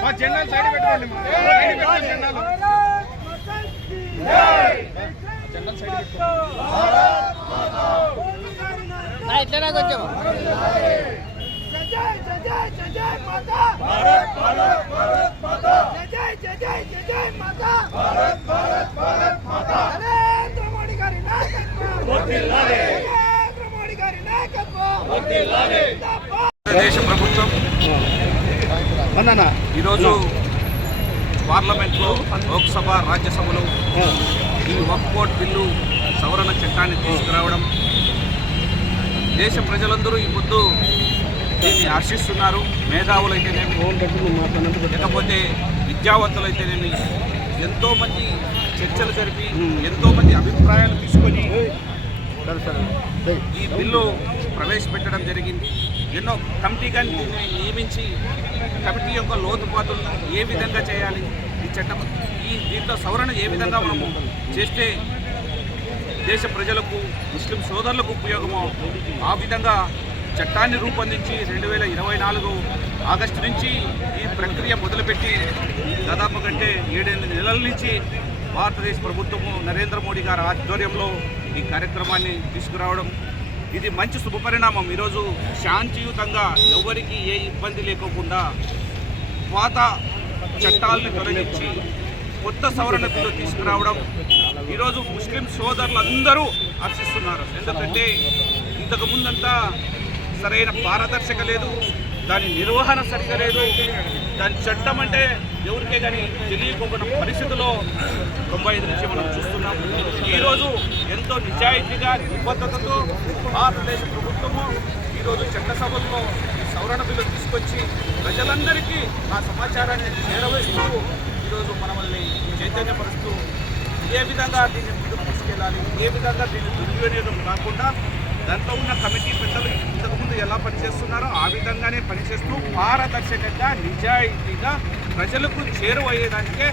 మా జెండాలు సైడ్ పెట్టుకోండి మా. సైడ్ పెట్టుకోండి జెండాలు జెండాలు సైడ్ పెట్టుకోండి ఇట్లనే కొంచెం దేశ ప్రభుత్వం. ఈరోజు పార్లమెంట్లో లోక్సభ రాజ్యసభలో ఈ వక్ఫ్ బోర్డ్ బిల్లు సవరణ చట్టాన్ని తీసుకురావడం. దేశ ప్రజలందరూ ఈ పొద్దు దీన్ని హర్షిస్తున్నారు మేధావులైతేనేమి లేకపోతే విద్యావంతులైతేనేమి ఎంతోమంది చర్చలు జరిపి ఎంతోమంది అభిప్రాయాలు తీసుకొని ఈ బిల్లు ప్రవేశపెట్టడం జరిగింది. ఎన్నో కమిటీగా నియమించి కమిటీ యొక్క లోతుపాతులను ఏ విధంగా చేయాలి? ఈ చట్టం ఈ దీంతో సవరణ ఏ విధంగా మనము చేస్తే దేశ ప్రజలకు ముస్లిం సోదరులకు ఉపయోగమో? ఆ విధంగా చట్టాన్ని రూపొందించి రెండు వేల ఇరవై నాలుగు ఆగస్టు నుంచి ఈ ప్రక్రియ మొదలుపెట్టి దాదాపు కంటే ఏడెనిమిది నెలల నుంచి భారతదేశ ప్రభుత్వము నరేంద్ర మోడీ గారి ఆధ్వర్యంలో ఈ కార్యక్రమాన్ని తీసుకురావడం ఇది మంచి శుభపరిణామం ఈరోజు శాంతియుతంగా ఎవరికి ఏ ఇబ్బంది లేకోకుండా పాత చట్టాలను తొలగించి కొత్త సవరణ బిల్లు తీసుకురావడం. ఈరోజు ముస్లిం సోదరులందరూ హర్షిస్తున్నారు. ఎందుకంటే ఇంతకు ముందంతా సరైన పారదర్శక లేదు. దాని నిర్వహణ సరిగా లేదు. దాని చట్టం అంటే ఎవరికే కానీ తెలియకుండా పరిస్థితిలో తొంభై ఐదు నుంచి మనం చూస్తున్నాం. ఈరోజు ఎంతో నిజాయితీగా నిబద్ధతతో భారతదేశ ప్రభుత్వము ఈరోజు చట్టసభల్లో సవరణ బిల్లు తీసుకొచ్చి ప్రజలందరికీ ఆ సమాచారాన్ని చేరవేస్తూ ఈరోజు మనల్ని చైతన్యపరుస్తూ ఏ విధంగా దీన్ని ముందుకు తీసుకెళ్ళాలి ఏ విధంగా దీన్ని దుర్వినియోగం కాకుండా దాంట్లో ఉన్న కమిటీ పెద్ద పనిచేస్తున్నారో. ఆ విధంగానే పనిచేస్తూ పారదర్శకంగా నిజాయితీగా ప్రజలకు చేరువయ్యేదానికే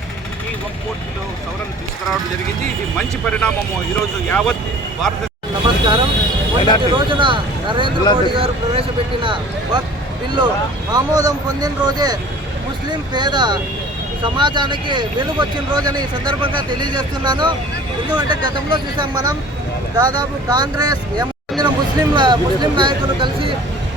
ఈ వక్ బోర్డులో సవరణ తీసుకురావడం జరిగింది. ఇది మంచి పరిణామము. ఈరోజు యావత్ భారత నమస్కారం. మొన్నటి రోజున నరేంద్ర మోడీ గారు ప్రవేశపెట్టిన వక్ బిల్లు ఆమోదం పొందిన రోజే ముస్లిం పేద సమాజానికి వెలుగు వచ్చిన రోజని ఈ సందర్భంగా తెలియజేస్తున్నాను. ఎందుకంటే గతంలో చూసాం మనం దాదాపు కాంగ్రెస్ చెందిన ముస్లిం ముస్లిం నాయకులు కలిసి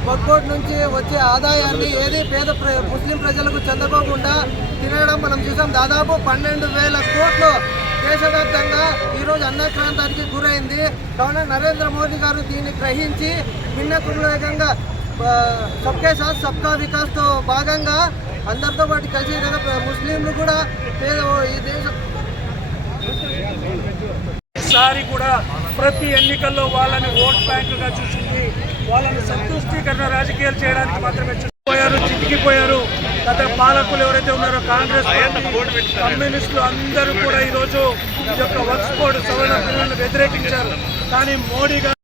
వక్బోర్డ్ నుంచి వచ్చే ఆదాయాన్ని ఏది పేద ప్ర- ముస్లిం ప్రజలకు చెందకోకుండా తినడం మనం చూసాం. దాదాపు పన్నెండు వేల కోట్లు దేశవ్యాప్తంగా ఈరోజు అన్నక్రాంతానికి గురైంది. కావున నరేంద్ర మోదీ గారు దీన్ని గ్రహించి భిన్నకులంగా సబ్కే సాత్ సబ్కా వికాస్తో భాగంగా అందరితో పాటు కలిసి విధంగా ముస్లింలు కూడా పేద ఈ దేశం ఈసారి కూడా ప్రతి ఎన్నికల్లో వాళ్ళని ఓట్ బ్యాంకుగా చూసింది. వాళ్ళని సంతుష్టీకరణ రాజకీయాలు చేయడానికి మాత్రమే చూసిపోయారు చితికిపోయారు. గత పాలకులు ఎవరైతే ఉన్నారో కాంగ్రెస్ కమ్యూనిస్టులు అందరూ కూడా ఈరోజు ఈ యొక్క వర్క్స్ బోర్డు సవరణ బిల్లును వ్యతిరేకించారు. కానీ మోడీ గారు